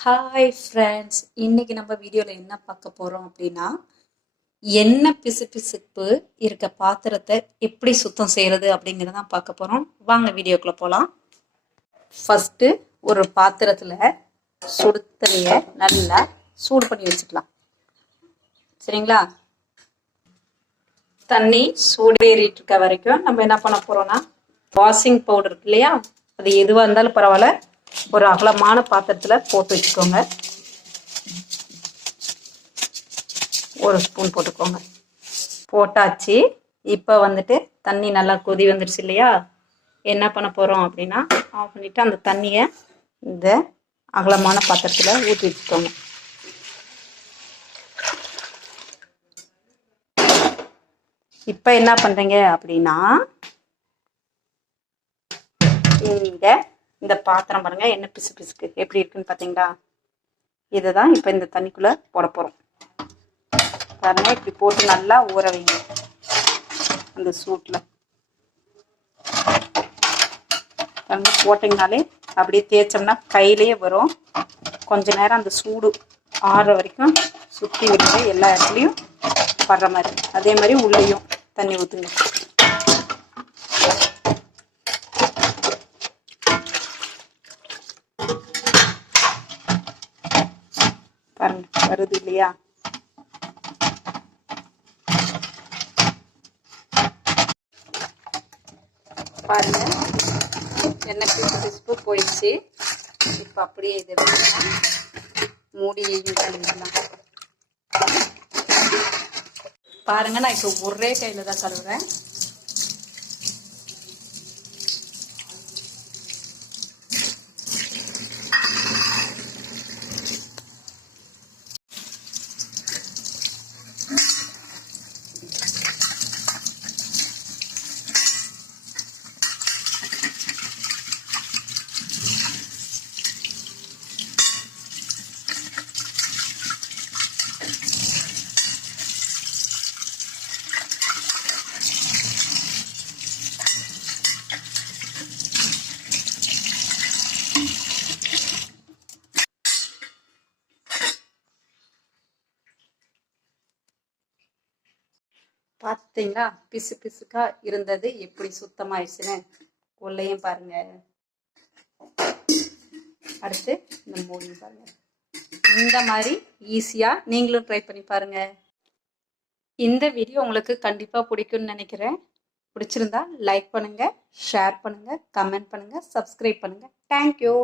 Hi friends இன்னைக்கு நம்ம வீடியோவில் என்ன பார்க்க போகிறோம் அப்படின்னா என்ன பிசு பிசுப்பு இருக்க பாத்திரத்தை எப்படி சுத்தம் செய்கிறது அப்படிங்கிறதான் பார்க்க போகிறோம் வாங்க வீடியோக்குள்ளே போகலாம் ஃபஸ்ட்டு ஒரு பாத்திரத்தில் சுடு தண்ணியை நல்லா சூடு பண்ணி வச்சுக்கலாம். சரிங்களா? தண்ணி சூடேறிட்டு இருக்க வரைக்கும் நம்ம என்ன பண்ண போகிறோம்னா வாஷிங் பவுடர் இருக்கு இல்லையா? அது எதுவாக இருந்தாலும் பரவாயில்ல. ஒரு அகலமான பாத்திரத்தில் போட்டு வச்சுக்கோங்க. ஒரு ஸ்பூன் போட்டுக்கோங்க. போட்டாச்சு. இப்போ வந்துட்டு தண்ணி நல்லா கொதி வந்துடுச்சு இல்லையா? என்ன பண்ண போகிறோம் அப்படின்னா ஆஃப் பண்ணிவிட்டு அந்த தண்ணியை இந்த அகலமான பாத்திரத்தில் ஊற்றி வச்சுக்கோங்க. இப்போ என்ன பண்ணுறீங்க அப்படின்னா இங்கே இந்த பாத்திரம் பாருங்க என்ன பிசு பிசுக்கு எப்படி இருக்குன்னு பார்த்தீங்களா இதை தான் இப்போ இந்த தண்ணிக்குள்ளே போட போகிறோம் பாருங்க இப்படி போட்டு நல்லா ஊற வைங்க. அந்த சூட்டில் பாருங்க போட்டிங்கனாலே அப்படியே தேய்ச்சோம்னா கையிலேயே வரும். கொஞ்ச நேரம் அந்த சூடு ஆறுற வரைக்கும் சுற்றி விட்டு எல்லா இடத்துலையும் படுற மாதிரி அதே மாதிரி உள்ளேயும் தண்ணி ஊற்றுங்க பாருங்க வருது இல்லையா? பாருங்க எண்ணெய் பிசு பிசுப்பு போயிடுச்சு. இப்போ அப்படியே இதை மூடி கழுவிடலாம் பாருங்க நான் இப்போ ஒரே கையில தான் கழுவுறேன். பார்த்தீங்களா பிசு பிசுக்கா இருந்தது. எப்படி சுத்தமாயிடுச்சுன்னு உள்ளேயும் பாருங்க. அடுத்து இந்த மூடியும் பாருங்க. இந்த மாதிரி ஈஸியாக நீங்களும் ட்ரை பண்ணி பாருங்க. இந்த வீடியோ உங்களுக்கு கண்டிப்பாக பிடிக்கும்னு நினைக்கிறேன். பிடிச்சிருந்தா லைக் பண்ணுங்க ஷேர் பண்ணுங்க கமெண்ட் பண்ணுங்க சப்ஸ்கிரைப் பண்ணுங்க. தேங்க்யூ